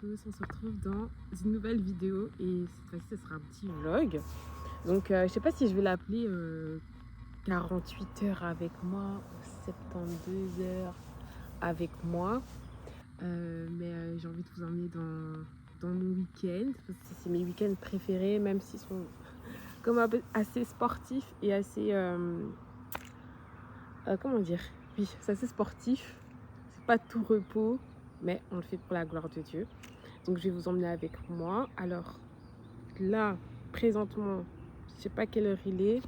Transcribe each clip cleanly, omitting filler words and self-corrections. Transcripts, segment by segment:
tous, on se retrouve dans une nouvelle vidéo et cette fois-ci ce sera un petit vlog. Donc je sais pas si je vais l'appeler 48 heures avec moi ou 72 heures avec moi. Mais j'ai envie de vous emmener dans mon week-end parce que c'est mes week-ends préférés, même s'ils sont comme assez sportifs et assez comment dire, oui, c'est assez sportif, c'est pas tout repos, mais on le fait pour la gloire de Dieu. Donc je vais vous emmener avec moi. Alors là, présentement, je sais pas quelle heure il est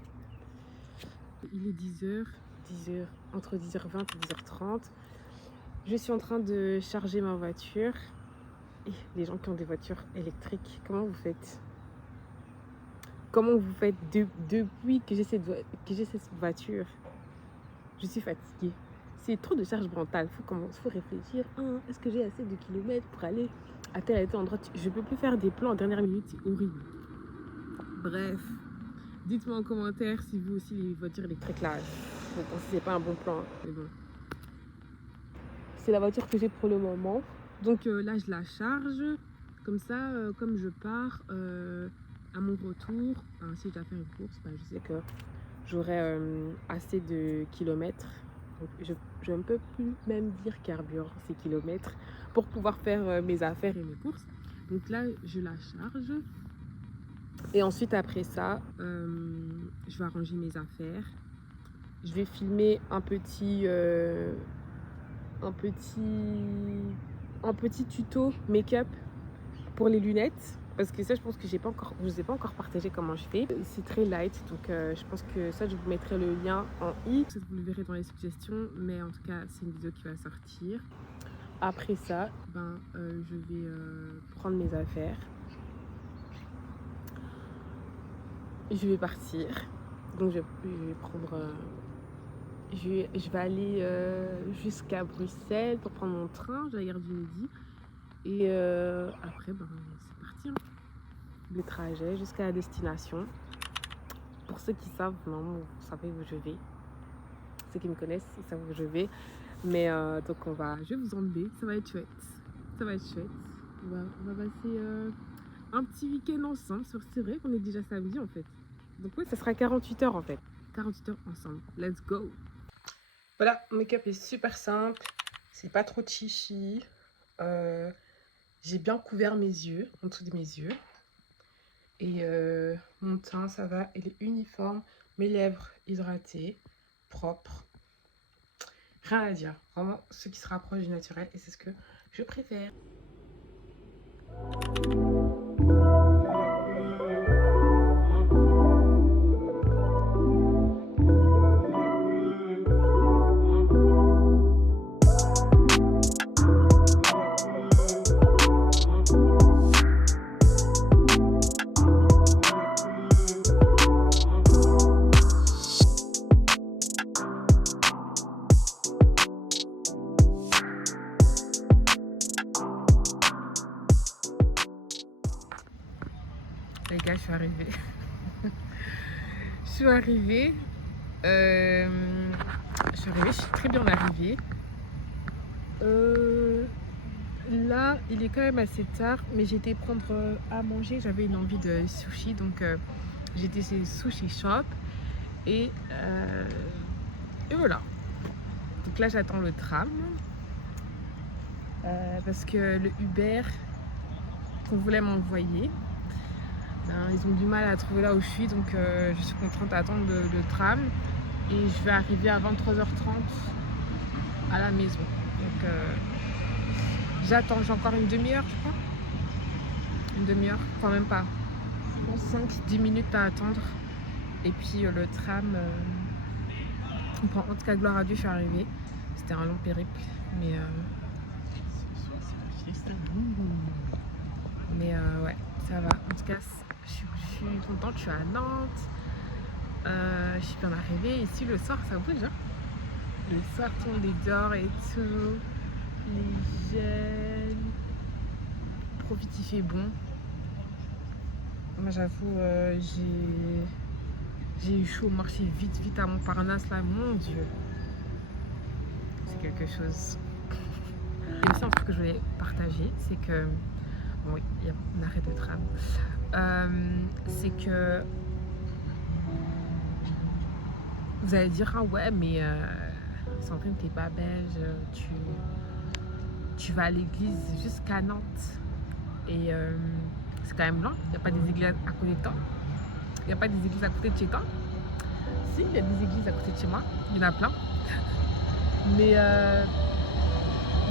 10h, entre 10h20 et 10h30. Je suis en train de charger ma voiture. Et les gens qui ont des voitures électriques, comment vous faites? Comment vous faites depuis que j'ai cette voiture? Je suis fatiguée. C'est trop de charge mentale. Faut réfléchir. Est-ce que j'ai assez de kilomètres pour aller à tel et tel endroit? Je peux plus faire des plans en dernière minute. C'est horrible. Bref, dites-moi en commentaire si vous aussi les voitures électriques là, vous pensez que c'est pas un bon plan. Mais bon, c'est la voiture que j'ai pour le moment. Donc là, je la charge. Comme ça, comme je pars à mon retour, si je dois faire une course, je sais que j'aurai assez de kilomètres. Donc je ne peux plus même dire carburant, c'est kilomètres, pour pouvoir faire mes affaires et mes courses. Donc là, je la charge. Et ensuite, après ça, je vais arranger mes affaires. Je vais filmer un petit tuto make-up pour les lunettes. Parce que ça, je pense que je vous ai pas encore partagé comment je fais. C'est très light, donc je pense que ça, je vous mettrai le lien en i. Vous le verrez dans les suggestions, mais en tout cas, c'est une vidéo qui va sortir. Après ça, je vais prendre mes affaires. Je vais partir. Donc, je vais prendre... je vais aller jusqu'à Bruxelles pour prendre mon train. Je vais à la gare du Midi. Et après, c'est parti. Le trajet jusqu'à la destination. Pour ceux qui savent, vous savez où je vais. Ceux qui me connaissent, ils savent où je vais. Mais donc je vais vous emmener. Ça va être chouette. Ça va être chouette. On va passer un petit week-end ensemble. C'est vrai qu'on est déjà samedi en fait. Donc oui, ça sera 48 heures en fait. 48 heures ensemble. Let's go. Voilà, mon make-up est super simple. C'est pas trop chichi. J'ai bien couvert mes yeux, en dessous de mes yeux. Et mon teint, ça va, il est uniforme. Mes lèvres hydratées, propres. Rien à dire. Vraiment, ce qui se rapproche du naturel. Et c'est ce que je préfère. Les gars, je suis arrivée. Je suis très bien arrivée. Là, il est quand même assez tard, mais j'ai été prendre à manger. J'avais une envie de sushi, donc j'étais chez Sushi Shop. Et voilà. Donc là, j'attends le tram. Parce que le Uber qu'on voulait m'envoyer, ils ont du mal à trouver là où je suis, donc je suis contrainte d'attendre le tram et je vais arriver à 23h30 à la maison. Donc j'attends, j'ai encore une demi-heure je crois. Une demi-heure, quand même pas. 5-10 minutes à attendre. Et puis le tram, en tout cas gloire à Dieu, je suis arrivée. C'était un long périple, mais ouais, ça va. En tout cas, je suis contente, je suis à Nantes. Je suis bien arrivée. Ici, le soir, ça bouge. Hein. Le soir, tout le monde est dehors et tout. Les jeunes. Profite, il fait bon. Moi, j'avoue, j'ai eu chaud, marcher vite à Montparnasse, là. Mon Dieu. C'est quelque chose. Et aussi un truc que je voulais partager, c'est que, bon, oui, il y a un arrêt de tram, c'est que vous allez dire, ah ouais, mais Sandrine, t'es pas belge, tu vas à l'église jusqu'à Nantes. Et c'est quand même loin, il n'y a pas des églises à côté de toi. Il n'y a pas des églises à côté de chez toi. Si, il y a des églises à côté de chez moi, il y en a plein. Mais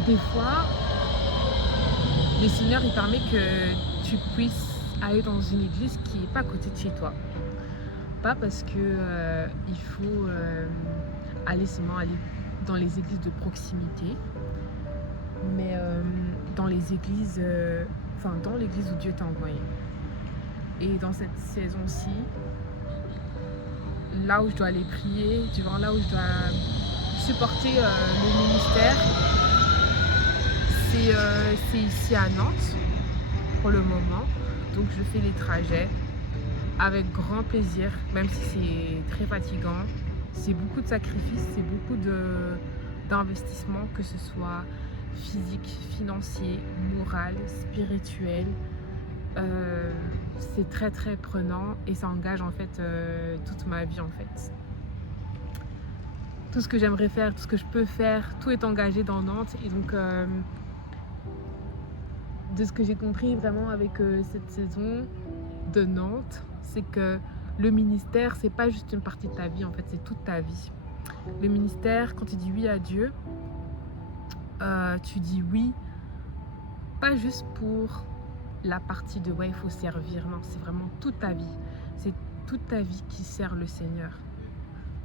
des fois, le Seigneur, il permet que tu puisses aller dans une église qui n'est pas à côté de chez toi. Pas parce que il faut aller dans les églises de proximité, mais dans les églises, dans l'église où Dieu t'a envoyé. Et dans cette saison-ci, là où je dois aller prier, là où je dois supporter le ministère, c'est ici à Nantes pour le moment. Donc je fais les trajets avec grand plaisir, même si c'est très fatigant. C'est beaucoup de sacrifices, c'est beaucoup d'investissement, que ce soit physique, financier, moral, spirituel. C'est très très prenant et ça engage en fait toute ma vie en fait. Tout ce que j'aimerais faire, tout ce que je peux faire, tout est engagé dans Nantes. Et donc de ce que j'ai compris vraiment avec cette saison de Nantes, c'est que le ministère, c'est pas juste une partie de ta vie en fait, c'est toute ta vie. Le ministère, quand tu dis oui à Dieu, tu dis oui pas juste pour la partie de ouais, il faut servir. Non, c'est vraiment toute ta vie. C'est toute ta vie qui sert le Seigneur.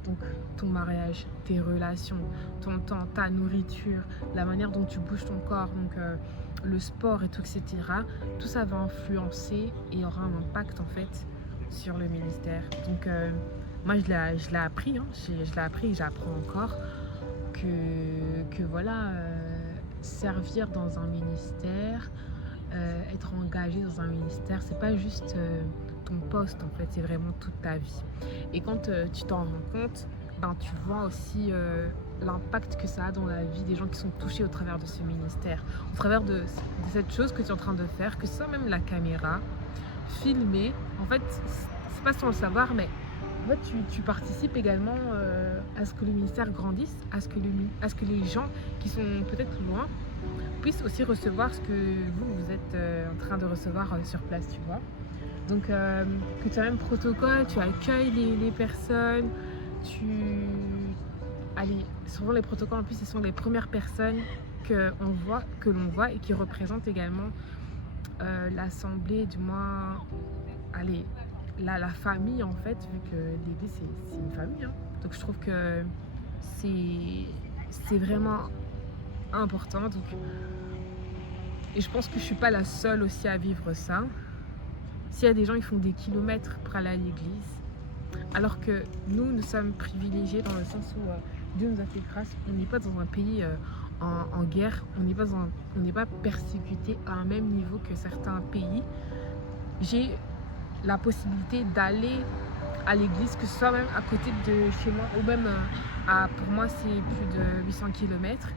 Donc ton mariage, tes relations, ton temps, ta nourriture, la manière dont tu bouges ton corps, donc le sport et tout, etc. Tout ça va influencer et aura un impact en fait sur le ministère. Donc moi je l'ai appris, hein. Je l'ai appris et j'apprends encore que voilà, servir dans un ministère, être engagé dans un ministère, c'est pas juste ton poste en fait, c'est vraiment toute ta vie. Et quand tu t'en rends compte, tu vois aussi l'impact que ça a dans la vie des gens qui sont touchés au travers de ce ministère, au travers de cette chose que tu es en train de faire, que ce soit même la caméra, filmer. En fait, c'est pas sans le savoir, mais en fait, tu participes également à ce que le ministère grandisse, à ce que les gens qui sont peut-être loin puissent aussi recevoir ce que vous êtes en train de recevoir sur place, tu vois. Donc que tu as un protocole, tu accueilles les personnes, souvent les protocoles en plus ce sont les premières personnes que l'on voit et qui représentent également l'assemblée, du moins la famille en fait, vu que l'église c'est une famille, hein. Donc je trouve que c'est vraiment important. Donc, et je pense que je suis pas la seule aussi à vivre ça. S'il y a des gens qui font des kilomètres pour aller à l'église, alors que nous sommes privilégiés dans le sens où Dieu nous a fait grâce, on n'est pas dans un pays en guerre, on n'est pas persécuté à un même niveau que certains pays. J'ai la possibilité d'aller à l'église, que ce soit même à côté de chez moi, ou même pour moi c'est plus de 800 km.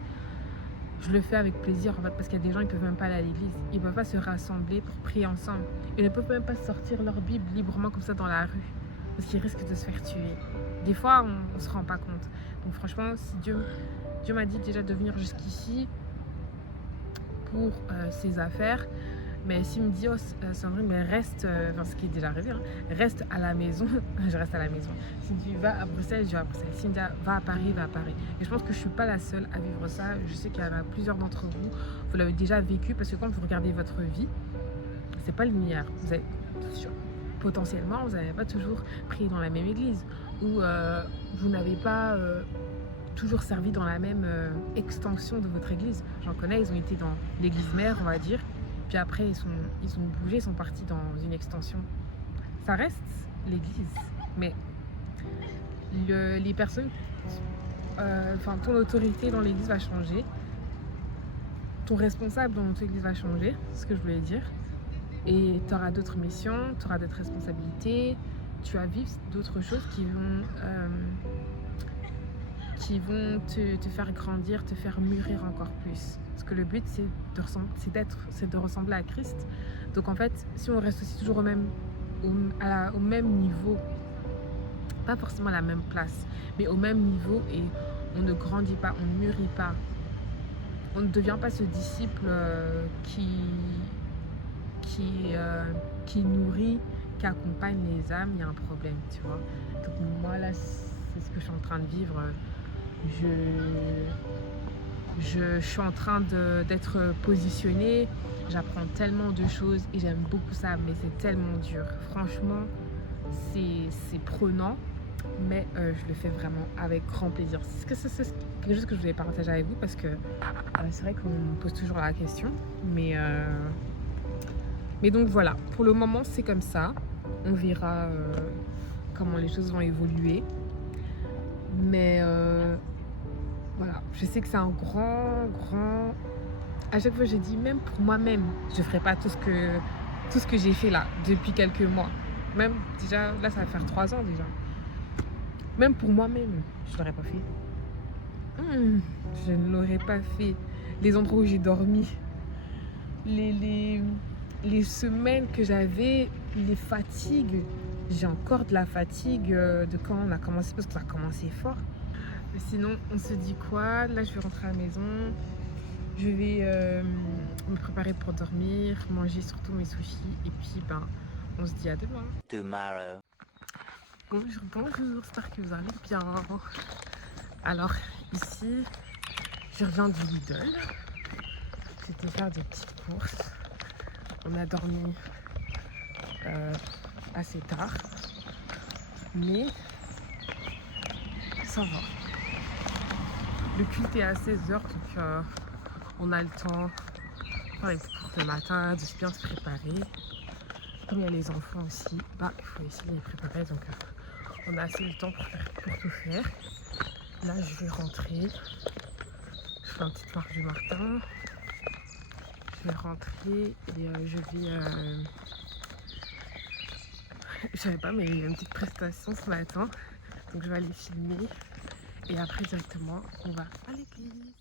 Je le fais avec plaisir en fait, parce qu'il y a des gens qui ne peuvent même pas aller à l'église, ils ne peuvent pas se rassembler pour prier ensemble, ils ne peuvent même pas sortir leur Bible librement comme ça dans la rue, parce qu'ils risquent de se faire tuer. Des fois on ne se rend pas compte. Donc franchement, si Dieu m'a dit déjà de venir jusqu'ici pour ses affaires, mais s'il me dit oh Sandrine, mais reste, ce qui est déjà arrivé, hein, reste à la maison, je reste à la maison. S'il me dit va à Bruxelles, je vais à Bruxelles. S'il me dit va à Paris, va à Paris. Et je pense que je ne suis pas la seule à vivre ça. Je sais qu'il y en a plusieurs d'entre vous, vous l'avez déjà vécu, parce que quand vous regardez votre vie, c'est pas linéaire. Vous avez, potentiellement, vous n'avez pas toujours prié dans la même église, ou vous n'avez pas toujours servi dans la même extension de votre église. J'en connais, ils ont été dans l'église mère, on va dire. Puis après, ils ont bougé, ils sont partis dans une extension. Ça reste l'église, mais les personnes, ton autorité dans l'église va changer, ton responsable dans notre église va changer, c'est ce que je voulais dire. Et tu auras d'autres missions, tu auras d'autres responsabilités, tu vas vivre d'autres choses qui vont qui vont te faire grandir, te faire mûrir encore plus. Parce que le but, c'est de ressembler à Christ. Donc en fait, si on reste aussi toujours au même niveau, pas forcément à la même place, mais au même niveau, et on ne grandit pas, on ne mûrit pas, on ne devient pas ce disciple qui nourrit, qui accompagne les âmes, il y a un problème, tu vois. Donc moi là, c'est ce que je suis en train de vivre. Je suis en train d'être positionnée, j'apprends tellement de choses et j'aime beaucoup ça, mais c'est tellement dur. Franchement, c'est prenant, mais je le fais vraiment avec grand plaisir. C'est quelque chose que je voulais partager avec vous parce que c'est vrai qu'on me pose toujours la question, mais donc voilà, pour le moment c'est comme ça. On verra comment les choses vont évoluer. Mais voilà, je sais que c'est un grand... À chaque fois j'ai dit, même pour moi-même, je ne ferai pas tout ce que j'ai fait là depuis quelques mois. Même déjà, là ça va faire 3 ans déjà. Même pour moi-même, je ne l'aurais pas fait. Je ne l'aurais pas fait. Les endroits où j'ai dormi, les semaines que j'avais, les fatigues. J'ai encore de la fatigue de quand on a commencé, parce que ça a commencé fort. Mais sinon, on se dit quoi? Là, je vais rentrer à la maison. Je vais me préparer pour dormir, manger surtout mes sushis. Et puis, on se dit à demain. Tomorrow. Bonjour, j'espère que vous allez bien. Alors, ici, je reviens du Lidl. J'étais faire des petites courses. On a dormi assez tard, mais ça va. Le culte est à 16h, donc on a le temps pour les courses le matin, de bien se préparer. Comme il y a les enfants aussi, il faut essayer de les préparer, donc on a assez de temps pour tout faire. Là, je vais rentrer. Je fais un petit marche du Martin. Je vais rentrer et je vais... Je savais pas, mais il y a une petite prestation ce matin. Donc je vais aller filmer. Et après directement, on va à l'église.